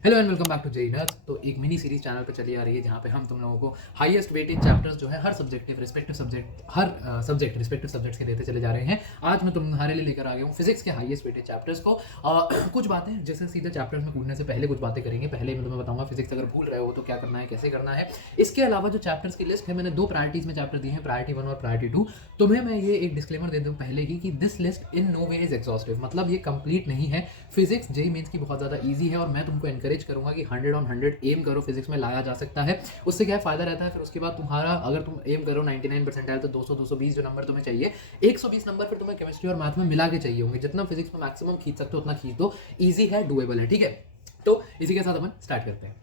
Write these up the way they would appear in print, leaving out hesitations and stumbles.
Hello and welcome back to JE nurse. तो एक mini series channel पे चली आ रही है जहाँ पे हम तुम लोगों को हाईएस्ट वेटेज चैप्टर्स जो है हर रिस्पेक्टिव सब्जेक्ट्स के देते चले जा रहे हैं। आज मैं तुम्हारे लिए लेकर आ गया हूँ फिजिक्स के हाईएस्ट वेटेज चैप्टर्स को। कुछ बातें जैसे सीधे चैप्टर्स में कूदने से पहले कुछ बातें करेंगे। पहले मैं तुम्हें बताऊंगा फिजिक्स अगर भूल रहे हो तो क्या करना है, कैसे करना है। इसके अलावा जो चैप्टर्स की लिस्ट है, मैंने दो प्रायोरिटीज में चैप्टर दिए हैं, प्रायोरिटी 1 और प्रायोरिटी 2। तुम्हें मैं ये एक डिस्क्लेमर दे दूँ पहले ही कि this list in no way is exhaustive, मतलब ये कंप्लीट नहीं है। फिजिक्स जेई मेंस की बहुत ज़्यादा ईजी है और मैं तुमको एनकरेज करूंगा कि 100 ऑन 100 एम करो, फिजिक्स में लाया जा सकता है। उससे क्या फ़ायदा रहता है, फिर उसके बाद तुम्हारा अगर तुम एम करो 99% तो 200 220 जो नंबर तुम्हें चाहिए, 120 नंबर फिर तुम्हें केमिस्ट्री और मैथ में मिला के चाहिए होंगे। जितना फिजिक्स में मैक्सिमम खींच सकते हो उतना खींच दो, ईजी है, डुएबल है। ठीक है, तो इसी के साथ अपन स्टार्ट करते हैं।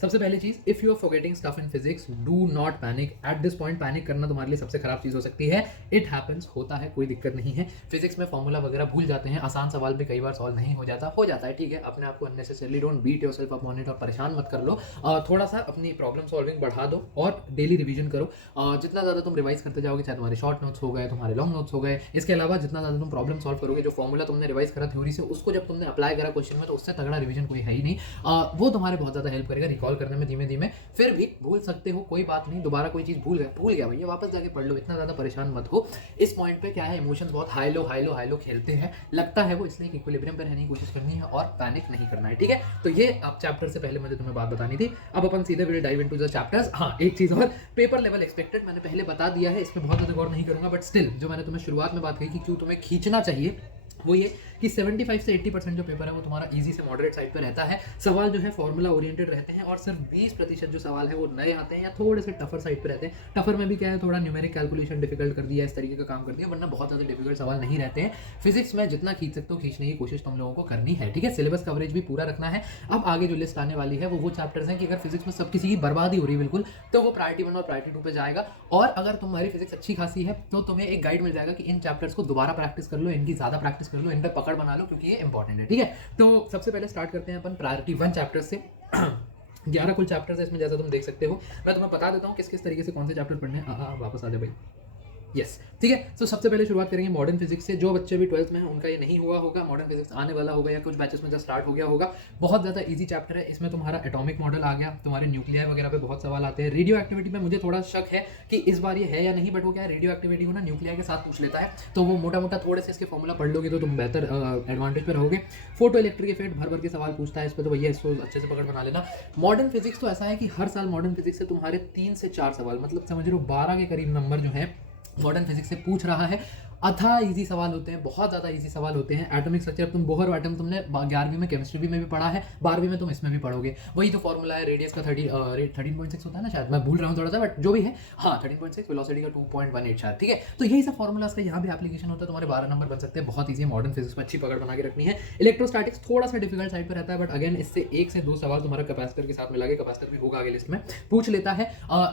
सबसे पहली चीज, if you are forgetting stuff in physics do not panic at this point. Panic करना तुम्हारे लिए सबसे खराब चीज हो सकती है। इट हैपेंस, होता है, कोई दिक्कत नहीं है। फिजिक्स में फॉर्मूला वगैरह भूल जाते हैं, आसान सवाल भी कई बार सॉल्व नहीं हो जाता है, ठीक है। अपने आप को unnecessarily don't beat yourself up on it और परेशान मत कर लो। थोड़ा सा अपनी प्रॉब्लम सॉल्विंग बढ़ा दो और डेली रिवीजन करो। जितना ज़्यादा तुम रिवाइज करते जाओगे, चाहे तुम्हारे शॉर्ट नोट्स हो गए, तुम्हारे लॉन्ग नोट्स हो गए, इसके अलावा जितना ज़्यादा तुम प्रॉब्लम सॉल्व करोगे, जो फॉर्मूला तुमने रिवाइज करा थ्योरी से, उसको जब तुमने अप्लाई करा क्वेश्चन में, तो उससे तगड़ा रिवीजन कोई है ही नहीं। वो तुम्हारे बहुत ज़्यादा हेल्प करेगा रिकॉल करने में धीमे धीमे। फिर भी भूल सकते हो, कोई बात नहीं, दोबारा कोई चीज़ भूल गया भैया, वापस जाके पढ़ लो, इतना ज़्यादा परेशान मत हो। इस पॉइंट पे क्या है, इमोशंस बहुत हाई लो खेलते हैं, लगता है वो, इसलिए इक्विलिब्रियम पे रहने की कोशिश करनी है और पैनिक नहीं करना है, ठीक है। तो ये अब चैप्टर से पहले मुझे तुम्हें बात बतानी थी। अब अपन सीधे will dive into the chapters. हाँ, एक चीज़ और, पेपर लेवल एक्सपेक्टेड मैंने पहले बता दिया है, इसमें बहुत ज़्यादा गौर नहीं करूंगा, बट स्टिल जो मैंने तुम्हें शुरुआत में बात कही कि क्यों तुम्हें खींचना चाहिए, वो ये कि 75 से 80% जो पेपर है वो तुम्हारा इजी से मॉडरेट साइड पे रहता है। सवाल जो है फॉर्मूला ओरिएंटेड रहते हैं और सिर्फ 20% जो सवाल है वो नए आते हैं या थोड़े से टफर साइड पे रहते हैं। टफर में भी क्या है, थोड़ा न्यूमेरिक कैलकुलेशन डिफिकल्ट कर दिया, इस तरीके का काम कर दिया, वरना बहुत ज़्यादा डिफिकल्ट सवाल नहीं रहते हैं। फिजिक्स में जितना खींच सकते हो खींचने की कोशिश तुम लोगों को करनी है, ठीक है। सिलेबस कवरेज भी पूरा रखना है। अब आगे जो लिस्ट आने वाली है वो चैप्टर्स हैं कि अगर फिजिक्स में सब किसी की बर्बादी हो रही है बिल्कुल, तो वो प्रायोरिटी 1 और प्रायोरिटी 2 पे जाएगा। और अगर तुम्हारी फिजिक्स अच्छी खासी है तो तुम्हें एक गाइड मिल जाएगा कि इन चैप्टर्स को दोबारा प्रैक्टिस कर लो, इनकी ज़्यादा प्रैक्टिस कर लो, इन पर पकड़ बना लो, क्योंकि ये इंपॉर्टेंट है, ठीक है। तो सबसे पहले स्टार्ट करते हैं अपन प्रायोरिटी 1 चैप्टर से। 11 कुल चैप्टर्स है इसमें, जैसा तुम देख सकते हो। मैं तुम्हें बता देता हूँ किस किस तरीके से कौन से चैप्टर पढ़ने हैं। वापस आ जाए भाई, यस, ठीक है। तो सबसे पहले शुरुआत करेंगे मॉडर्न फिजिक्स से। जो बच्चे भी 12th में हैं उनका ये नहीं हुआ होगा, मॉडर्न फिजिक्स आने वाला होगा या कुछ बैचेस में जब स्टार्ट हो गया होगा। बहुत ज़्यादा इजी चैप्टर है। इसमें तुम्हारा एटॉमिक मॉडल आ गया, तुम्हारे न्यूक्लियर वगैरह पे बहुत सवाल आते हैं। रेडियो एक्टिविटी में मुझे थोड़ा शक है कि इस बार ये है या नहीं, बट वो क्या है, रेडियो एक्टिविटी को ना न्यूक्लियर के साथ पूछ लेता है, तो वो मोटा मोटा थोड़े से इसके फॉर्मूला पढ़ लोगे तो तुम बेहतर एडवांटेज पर रहोगे। फोटो इलेक्ट्रिक इफेक्ट भर के सवाल पूछता है इस पर, तो भैया इसको अच्छे से पकड़ बना लेना। मॉडर्न फिजिक्स तो ऐसा है कि हर साल मॉडर्न फिजिक्स से तुम्हारे 3 से 4 सवाल, मतलब समझ लो 12 के करीब नंबर जो है मॉडर्न फिजिक्स से पूछ रहा है। अथा इजी सवाल होते हैं, बहुत ज़्यादा इजी सवाल होते हैं। एटॉमिक स्ट्रक्चर, तुम बोहर एटम तुमने 11वीं में केमिस्ट्री में भी पढ़ा है, 12वीं में तुम इसमें भी पढ़ोगे। वही तो फॉर्मूला है, रेडियस का 13.6 होता है ना शायद, मैं भूल रहा हूँ थोड़ा सा, बट जो भी है, हाँ 13.6, वेलोसिटी का 2.18 शायद, ठीक है। तो यही सब फॉर्मूलाज का यहाँ भी एप्लीकेशन होता है, तुम्हारे 12 नंबर बन सकते हैं। बहुत ईजी है, मॉडर्न फिजिक्स में अच्छी पकड़ बना के रखनी है। इलेक्ट्रोस्टैटिक्स थोड़ा सा डिफिकल्ट साइड पर रहता है, बट अगेन इससे 1 से 2 सवाल तुम्हारा कैपेसिटर के साथ मिला के, कैपेसिटर भी होगा आगे लिस्ट में, पूछ लेता है।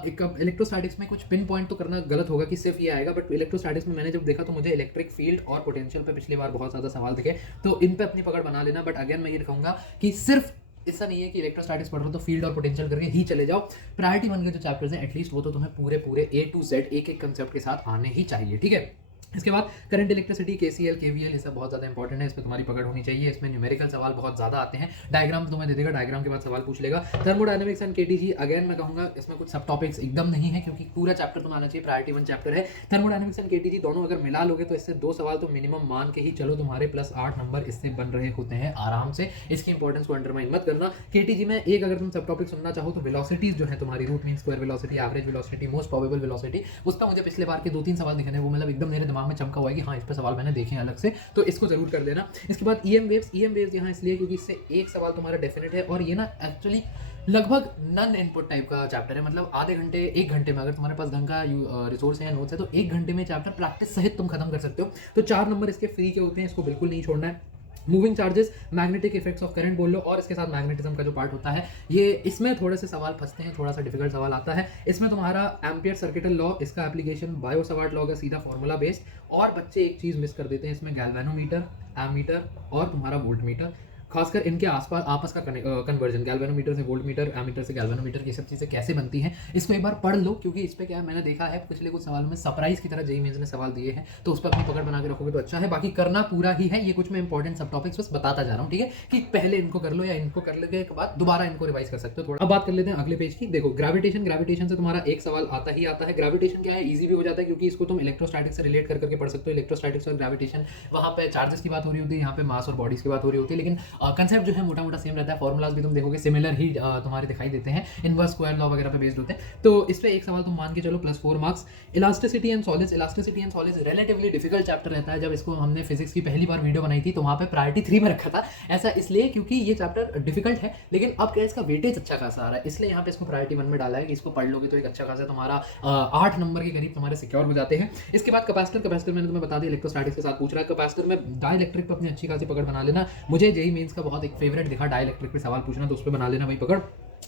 इलेक्ट्रोस्टैटिक्स में कुछ पिन पॉइंट तो करना गलत होगा कि सिर्फ ये आएगा, बट इलेक्ट्रोस्टैटिक्स में मैंने जब देखा तो मुझे इलेक्ट्रिक फील्ड और पोटेंशियल पे पिछली बार बहुत ज्यादा सवाल दिखे, तो इन पे अपनी पकड़ बना लेना। बट अगेन मैं ये कहूंगा कि सिर्फ ऐसा नहीं है कि इलेक्ट्रोस्टैटिक्स पढ़ रहे हो तो फील्ड और पोटेंशियल करके ही चले जाओ। प्रायोरिटी 1 के जो चैप्टर्स हैं एटलीस्ट वो तो तुम्हें पूरे A to Z एक एक कंसेप्ट के साथ आने ही चाहिए, ठीक है। इसके बाद करंट इलेक्ट्रिसिटी, केसीएल, केवीएल, ये सब बहुत ज़्यादा इंपॉर्टेंट है, इस पर तुम्हारी पकड़ होनी चाहिए। इसमें न्यूमेरिकल सवाल बहुत ज़्यादा आते हैं। डायग्राम तुम्हें दे देगा, डायग्राम के बाद सवाल पूछ लेगा। थर्मोडायनेमिक्स एंड केटीजी, अगेन मैं कहूँगा इसमें कुछ सब टॉपिक्स एकदम नहीं है, क्योंकि पूरा चैप्टर तुम्हें आना चाहिए। प्रायोरिटी 1 चैप्टर है। थर्मोडायनेमिक्स एंड केटीजी दोनों अगर मिला लोगे तो इससे 2 सवाल तो मिनिमम मान के ही चलो तुम्हारे +8 नंबर इससे बन रहे होते हैं आराम से। इसकी इंपॉर्टेंस को अंडरमाइन मत करना। केटीजी में एक अगर तुम सब टॉपिक सुनना चाहो तो वेलोसिटीज जो है तुम्हारी, root mean square velocity, average velocity, most probable velocity, उस पर मुझे पिछले बार के 2-3 सवाल दिखे थे, वो मतलब एकदम मेरे दिमाग में चमका हुआ है कि हाँ इस पर सवाल मैंने देखे हैं अलग से, तो इसको जरूर कर लेना। इसके बाद ईएम वेव्स यहाँ इसलिए क्योंकि इससे एक सवाल तुम्हारा डेफिनेट है, और ये ना एक्चुअली लगभग नन इनपुट टाइप का चैप्टर है। मतलब आधे घंटे 1 घंटे में अगर तुम्हारे पास ढंग का रिसोर्स है या नोट्स है तो 1 घंटे में चैप्टर प्रैक्टिस सहित तुम खत्म कर सकते हो। तो 4 नंबर इसके फ्री के होते हैं, इसको बिल्कुल नहीं छोड़ना है। Moving charges, magnetic effects of current बोल लो, और इसके साथ मैग्नेटिज्म का जो पार्ट होता है, ये इसमें थोड़े से सवाल फंसते हैं, थोड़ा सा डिफिकल्ट सवाल आता है। इसमें तुम्हारा एम्पियर सर्किटल लॉ, इसका एप्लीकेशन बायो सवार्ट लॉ का सीधा फॉर्मूला बेस्ड, और बच्चे एक चीज़ मिस कर देते हैं इसमें, गैल्वेनोमीटर, एमीटर और तुम्हारा वोल्ट मीटर। खासकर इनके आसपास आपस का कन्वर्जन, गैल्वेनोमीटर से वोल्टमीटर, एमीटर से गैल्वेनोमीटर, ये सब चीज़ें कैसे बनती हैं इसको एक बार पढ़ लो, क्योंकि इस पर क्या है मैंने देखा है पिछले कुछ सवालों में सरप्राइज की तरह जेईई मेंस ने सवाल दिए हैं, तो उस पर अपनी पकड़ बना के रखोगे तो अच्छा है। बाकी करना पूरा ही है, ये कुछ मैं इंपॉर्टेंट सब टॉपिक्स बस बताता जा रहा हूँ, ठीक है, कि पहले इनको कर लो या इनको कर लेने के बाद दोबारा इनको रिवाइज कर सकते हो थोड़ा। अब बात कर लेते हैं अगले पेज की। देखो ग्रेविटेशन से तुम्हारा एक सवाल आता ही आता है। ग्रेविटेशन क्या है, ईजी भी हो जाता है क्योंकि इसको तुम इलेक्ट्रोस्टैटिक्स से रिलेट करके पढ़ सकते हो। इलेक्ट्रोस्टैटिक्स और ग्रेविटेशन, वहाँ पे चार्जेस की बात हो रही होती है, यहाँ पे मास और बॉडीज की बात हो रही होती है, लेकिन कंसेप्ट जो है मोटा मोटा सेम रहता है। फॉर्मुलाज भी तुम देखोगे सिमिलर ही तुम्हारे दिखाई देते हैं, इनवर्स स्क्वायर लॉ वगैरह पे बेस्ड होते हैं। तो इस पे एक सवाल तुम मान के चलो +4 marks. Elasticity and solids relatively difficult chapter रहता है। जब इसको हमने फिजिक्स की पहली बार वीडियो बनाई थी तो वहाँ पे प्रायोरिटी 3 में रखा था, ऐसा इसलिए क्योंकि ये चैप्टर डिफिकल्ट है, लेकिन अब क्या इसका वेटेज अच्छा खासा आ रहा है, इसलिए यहाँ पे इसको प्रायोरिटी 1 में डाला है कि इसको पढ़ लोगे तो एक अच्छा खासा तुम्हारा 8 नंबर के करीब तुम्हारे सिक्योर हो जाते हैं। इसके बाद कैपेसिटर मैंने तुम्हें बता दिया, इलेक्ट्रोस्टैटिक्स के साथ पूछ रहा है। कैपेसिटर में डाइलेक्ट्रिक पे अपनी अच्छी खासी पकड़ बना लेना। मुझे जेईई मेंस का बहुत एक फेवरेट दिखा डाइलेक्ट्रिक पे सवाल पूछना, तो उस पर बना लेना भाई पकड़।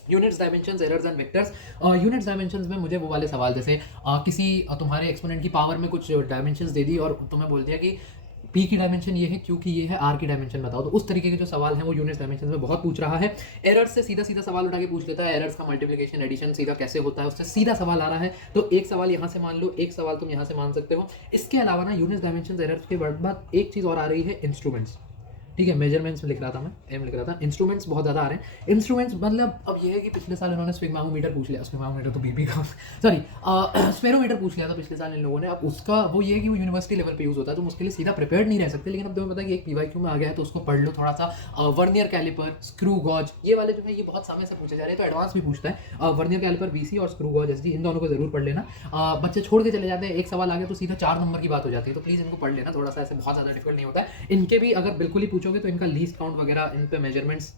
Units, dimensions, errors and vectors. Units dimensions में मुझे वो वाले सवाल जैसे किसी तुम्हारे एक्सपोनेंट की पावर में कुछ डायमेंशंस दे दी और तुम्हें बोल दिया कि पी की डायमेंशन ये है क्योंकि ये है, आर की डायमेंशन बताओ, तो उस तरीके के जो सवाल हैं वो यूनिट्स डायमेंशन में बहुत पूछ रहा है। एरर्स से सीधा सीधा सवाल उठा के पूछ लेता है, एरर्स का मल्टीप्लिकेशन एडिशन सीधा कैसे होता है, उससे सीधा सवाल आ रहा है, तो एक सवाल यहाँ से मान लो, एक सवाल तुम यहाँ से मान सकते हो। इसके अलावा ना यूनिट्स डायमेंशन एरर्स के बाद एक चीज़ और आ रही है, इंस्ट्रूमेंट्स, ठीक है, मेजरमेंट्स में लिख रहा था मैं, एम लिख रहा था, इंस्ट्रूमेंट्स बहुत ज़्यादा आ रहे हैं। इंस्ट्रूमेंट्स मतलब अब ये है कि पिछले साल इन्होंने स्फिग्मामोमीटर पूछ लिया, स्फिग्मामोमीटर तो बीपी का सॉरी स्पेरोमीटर पूछ लिया था पिछले साल इन लोगों ने। अब उसका वो ये है कि वो यूनिवर्सिटी लेवल पे यूज़ होता है, तो उसके लिए सीधा प्रिपेयर्ड नहीं रह सकते, लेकिन अब तुम्हें पता है कि एक पीवाईक्यू में आ गया है तो उसको पढ़ लो थोड़ा सा। वर्नियर कैलिपर, स्क्रू गॉज, ये वाले जो है ये बहुत समय से पूछे जा रहे हैं, तो एडवांस भी पूछता है। वर्नियर कैलिपर वीसी और स्क्रू गॉज एसडी, इन दोनों को जरूर पढ़ लेना। बच्चे छोड़ के चले जाते हैं, एक सवाल आ गया तो सीधा 4 नंबर की बात हो जाती है, तो प्लीज़ इनको पढ़ लेना, थोड़ा सा ऐसे बहुत ज़्यादा डिफिकल्ट नहीं होता है। इनके भी अगर बिल्कुल ही पूछोगे तो इनका लीस्ट काउंट वगैरह, इन पे मेजरमेंट्स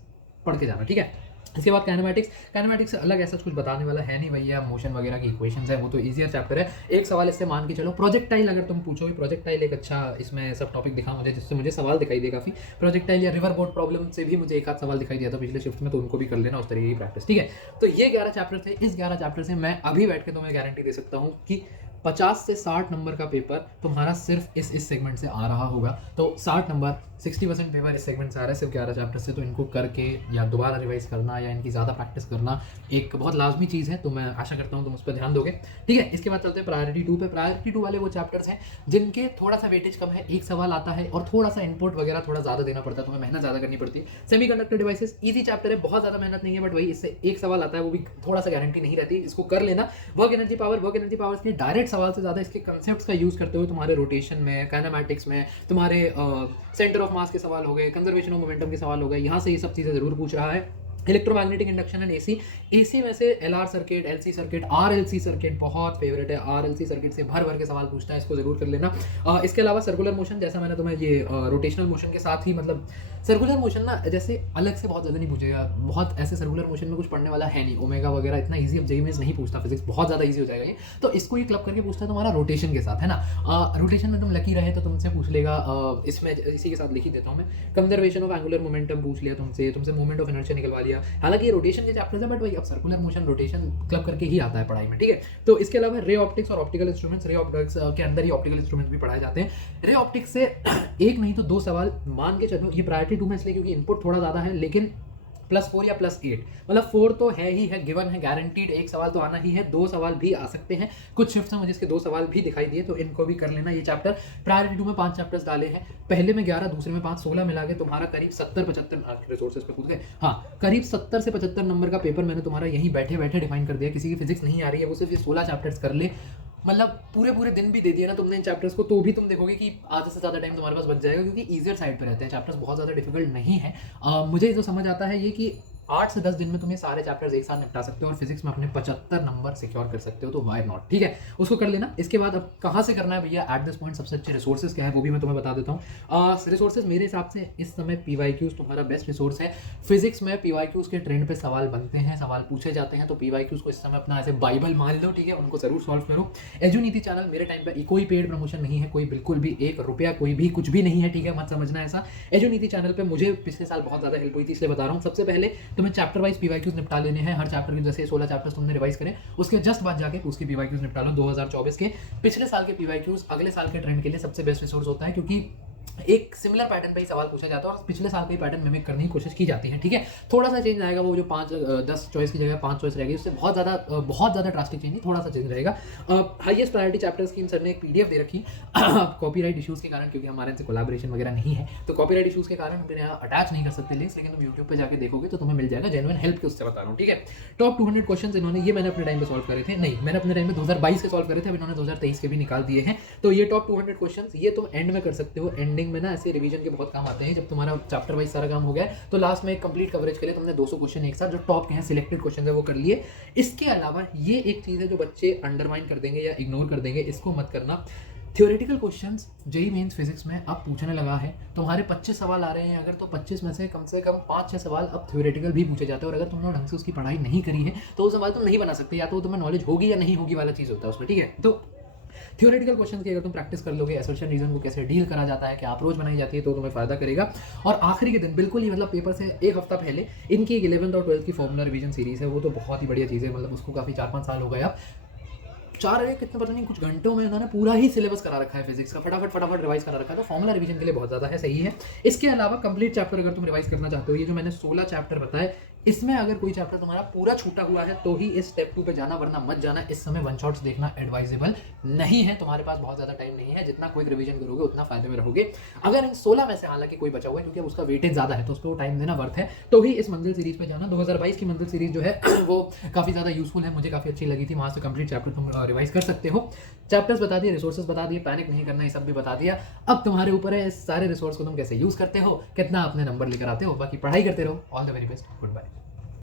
पढ़ के जाना, ठीक है। इसके बाद काइनेमैटिक्स से अलग ऐसा कुछ बताने वाला है नहीं भैया, मोशन वगैरह की इक्वेशंस है, वो तो ईजियर चैप्टर है। एक सवाल इससे मान के चलो। प्रोजेक्टाइल अगर तुम पूछोगे, प्रोजेक्टाइल एक अच्छा इसमें सब टॉपिक दिखा मुझे, जिससे मुझे सवाल दिखाई दे काफ़ी। प्रोजेक्टाइल या रिवर बोट प्रॉब्लम से भी मुझे एक आध सवाल दिखाई दिया था पिछले शिफ्ट में, तो उनको भी कर लेना उस तरीके की प्रैक्टिस, ठीक है। तो ये 11 चैप्टर थे। इस 11 चैप्टर से मैं अभी बैठ के तुम्हें गारंटी दे सकता हूँ कि 50 से 60 नंबर का पेपर तुम्हारा सिर्फ इस सेगमेंट से आ रहा होगा। तो 60 नंबर, 60% पेपर इस सेगमेंट से आ रहा है सिर्फ 11 चैप्टर से, तो इनको करके या दोबारा रिवाइज करना या इनकी ज़्यादा प्रैक्टिस करना एक बहुत लाजमी चीज़ है, तो मैं आशा करता हूँ तुम उस पर ध्यान दोगे, ठीक है। इसके बाद चलते हैं प्रायोरिटी 2 पे। प्रायोरिटी 2 वाले वो चैप्टर्स हैं जिनके थोड़ा सा वेटेज कम है, एक सवाल आता है और थोड़ा सा इनपुट वगैरह थोड़ा ज़्यादा देना पड़ता है, तुम्हें मेहनत ज़्यादा करनी पड़ती है। सेमीकंडक्टर डिवाइसेस ईजी चैप्टर है, बहुत ज़्यादा मेहनत नहीं है, बट वही इससे एक सवाल आता है, वो भी थोड़ा सा गारंटी नहीं रहती, इसको कर लेना। वर्क एनर्जी पावर के डायरेक्ट सवाल से ज़्यादा इसके कंसेप्ट्स का यूज़ करते हुए तुम्हारे रोटेशन में, काइनेमैटिक्स में, तुम्हारे सेंटर ऑफ मास के सवाल हो गए, कंजर्वेशन ऑफ मोमेंटम के सवाल हो गए, यहाँ से ये सब चीज़ें जरूर पूछ रहा है। इलेक्ट्रोमैग्नेटिक इंडक्शन एंड एसी में से LR circuit, LC circuit, RLC circuit बहुत फेवरेट है। आरएलसी सर्किट से भर के सवाल पूछता है, इसको जरूर कर लेना। इसके अलावा सर्कुलर मोशन, जैसा मैंने तुम्हें ये रोटेशनल मोशन के साथ ही, मतलब सर्कुलर मोशन ना जैसे अलग से बहुत ज़्यादा नहीं पूछेगा, बहुत ऐसे सर्कुलर मोशन में कुछ पढ़ने वाला है नहीं, ओमेगा वगैरह इतना ईजी अब जेईई मेंस नहीं पूछता, फिजिक्स बहुत ज़्यादा ईजी हो जाएगा ये, तो इसको ही क्लब करके पूछता है तुम्हारा रोटेशन के साथ, है ना। रोटेशन में तुम लकी रहे तो तुमसे पूछ लेगा, इसमें इसी के साथ लिख ही देता हूँ मैं, कंजर्वेशन ऑफ एंगुलर मोमेंटम पूछ लिया तुमसे मोमेंट ऑफ इनर्शिया निकलवा लिया। हालांकि ये रोटेशन के चैप्टर्स है, बट वही अब सर्कुलर मोशन रोटेशन क्लब करके ही आता है पढ़ाई में, ठीक है। तो इसके अलावा रे ऑप्टिक्स और ऑप्टिकल इंस्ट्रूमेंट्स, रे ऑप्टिक्स के अंदर ही ऑप्टिकल इंस्ट्रूमेंट्स भी पढ़ाए जाते हैं। रे ऑप्टिक्स से एक नहीं तो 2 सवाल मान के चलो, ये प्रायोरिटी 2 में इसलिए क्योंकि इनपुट थोड़ा ज़्यादा है, लेकिन +4 या +8, मतलब 4 तो है ही है, गिवन है, गारंटीड, एक सवाल तो आना ही है, 2 सवाल भी आ सकते हैं। कुछ शिफ्ट में मुझे इसके 2 सवाल भी दिखाई दिए, तो इनको भी कर लेना। ये चैप्टर प्रायोरिटी 2 में 5 चैप्टर्स डाले हैं, पहले में 11, दूसरे में 5, 16 मिला के तुम्हारा करीब 70-75 रिसोर्सेज पे कूद गए, हाँ करीब 70 से 75 नंबर का पेपर मैंने तुम्हारा यहीं बैठे बैठे डिफाइन कर दिया। किसी की फिजिक्स नहीं आ रही है, वो सिर्फ ये 16 चैप्टर्स कर ले, मतलब पूरे दिन भी दे दिए ना तुमने इन चैप्टर्स को, तो भी तुम देखोगे कि आधे से ज़्यादा टाइम तुम्हारे पास बच जाएगा, क्योंकि ईजियर साइड पे रहते हैं चैप्टर्स, बहुत ज़्यादा डिफिकल्ट नहीं है। मुझे जो समझ आता है ये कि 8 से 10 दिन में तुम ये सारे चैप्टर्स एक साथ निपटा सकते हो और फिजिक्स में अपने 75 नंबर सिक्योर कर सकते हो, तो वाई नॉट, ठीक है, उसको कर लेना। इसके बाद अब कहाँ से करना है भैया, एट दिस पॉइंट सबसे अच्छे रिसोर्सेज क्या है वो भी मैं तुम्हें बता देता हूँ। रिसोर्सेज मेरे हिसाब से इस समय पीवाईक्यूज तुम्हारा बेस्ट रिसोर्स है। फिजिक्स में पीवाईक्यूज के ट्रेंड पे सवाल बनते हैं, सवाल पूछे जाते हैं, तो पीवाईक्यूज को इस समय अपना ऐसे बाइबल मान लो, ठीक है, उनको जरूर सॉल्व करो। एजुनीति चैनल मेरे टाइम पे कोई पेड प्रमोशन नहीं है, कोई बिल्कुल भी 1 रुपया कोई भी कुछ भी नहीं है, ठीक है, मत समझना ऐसा। एजुनीति चैनल पे मुझे पिछले साल बहुत ज़्यादा हेल्प हुई थी, इसलिए बता रहा हूँ। सबसे पहले तुम्हें चैप्टर वाइज पीवाईक्यूज निपटा लेने हैं, हर चैप्टर के जैसे 16 चैप्टर्स तुमने रिवाइज करें, उसके जस्ट बाद जाके उसकी पीवाईक्यूज निपटा लो। 2024 के पिछले साल के पीवाईक्यूज अगले साल के ट्रेंड के लिए सबसे बेस्ट रिसोर्स होता है, क्योंकि एक सिमिलर पैटर्न पे ही सवाल पूछा जाता है और पिछले साल का ही पैटर्न मिमिक करने की कोशिश की जाती है, ठीक है। थोड़ा सा चेंज आएगा, वो जो 10 चॉइस की जगह 5 चॉइस रहेगी, उससे बहुत ज़्यादा ड्रास्टिक चेंज नहीं, थोड़ा सा चेंज रहेगा। हाईएस्ट प्रायोरिटी चैप्टर्स की इन सर ने एक पीडीएफ दे रखी कॉपीराइट इशूज़ के कारण, क्योंकि हमारे इनसे कोलैबोरेशन वगैरह नहीं है, तो कॉपीराइट इशूज़ के कारण हम यहाँ अटैच नहीं कर सकते लिंक्स, लेकिन तुम यूट्यूब पे जाके देखोगे तो तुम्हें मिल जाएगा, जेन्युइन हेल्प के उससे बता रहा हूँ, ठीक है। टॉप 200 क्वेश्चन इन्होंने, ये मैंने अपने टाइम पे सॉल्व करे थे, नहीं मैंने अपने टाइम में 2022 के सॉल्व करे थे, अब इन्होंने 2023 के भी निकाल दिए हैं। तो ये टॉप 200 क्वेश्चन ये तुम एंड में कर सकते हो, एंडिंग में ना ऐसे रिवीजन के बहुत काम आते हैं। जब तुम्हारा चैप्टर वाइज सारा काम हो गया है तो लास्ट में एक कंप्लीट कवरेज के लिए तुमने 200 क्वेश्चन एक साथ जो टॉप के हैं सिलेक्टेड क्वेश्चन है वो कर लिए। इसके अलावा ये एक चीज़ है जो बच्चे अंडरमाइन कर देंगे या इग्नोर कर देंगे, इसको मत करना। Theoretical questions JEE mains physics में अब पूछने लगा है, तुम्हारे 25 सवाल आ रहे हैं अगर, तो 25 में से कम 5-6 सवाल अब थ्योरेटिकल भी पूछे जाते हैं, और अगर तुमने ढंग से उसकी पढ़ाई नहीं करी है तो वो सवाल तुम नहीं बना सकते, या तो तुम्हें नॉलेज होगी या नहीं होगी वाला चीज़ होता है उसमें, ठीक है। तो थ्योरेटिकल क्वेश्चन की अगर तुम प्रैक्टिस कर लोगे, असर्शन रीजन को कैसे डील करा जाता है, क्या अप्रोच बनाई जाती है, तो तुम्हें फायदा करेगा। और आखिरी के दिन बिल्कुल ही मतलब पेपर से एक हफ्ता पहले इनकी 11th और 12th की फॉर्मुला रिवीजन सीरीज है, वो तो बहुत ही बढ़िया चीज़ है, मतलब उसको काफ़ी 4-5 साल हो गए अब, 4 कितने पता नहीं कुछ घंटों में उन्होंने पूरा ही सिलेबस करा रखा है फिजिक्स का, फटाफट रिवाइज करा रखा है, तो फॉर्मुला रिवीजन के लिए बहुत ज़्यादा है, सही है। इसके अलावा कंप्लीट चैप्टर अगर तुम रिवाइज करना चाहते हो, ये जो मैंने 16 चैप्टर बताए, इसमें अगर कोई चैप्टर तुम्हारा पूरा छूटा हुआ है तो ही इस स्टेप 2 पे जाना, वरना मत जाना। इस समय वन शॉट्स देखना एडवाइजेबल नहीं है, तुम्हारे पास बहुत ज़्यादा टाइम नहीं है, जितना क्विक रिवीजन करोगे उतना फायदे में रहोगे। अगर इन 16 में से हालांकि कोई बचा हुआ है, क्योंकि उसका वेटेज ज़्यादा है तो उस पर टाइम देना वर्थ है, तो ही इस मंजिल सीरीज पे जाना। 2022 की मंजिल सीरीज जो है वो काफ़ी ज़्यादा यूजफुल है, मुझे काफ़ी अच्छी लगी थी, वहाँ से कंप्लीट चैप्टर तुम रिवाइज कर सकते हो। चैप्टर्स बता दिए, रिसोर्सेज बता दिए, पैनिक नहीं करना, ये सब भी बता दिया। अब तुम्हारे ऊपर है इस सारे रिसोर्स को तुम कैसे यूज़ करते हो, कितना अपने नंबर लेकर आते हो, बाकी पढ़ाई करते रहो। All the very best, good bye.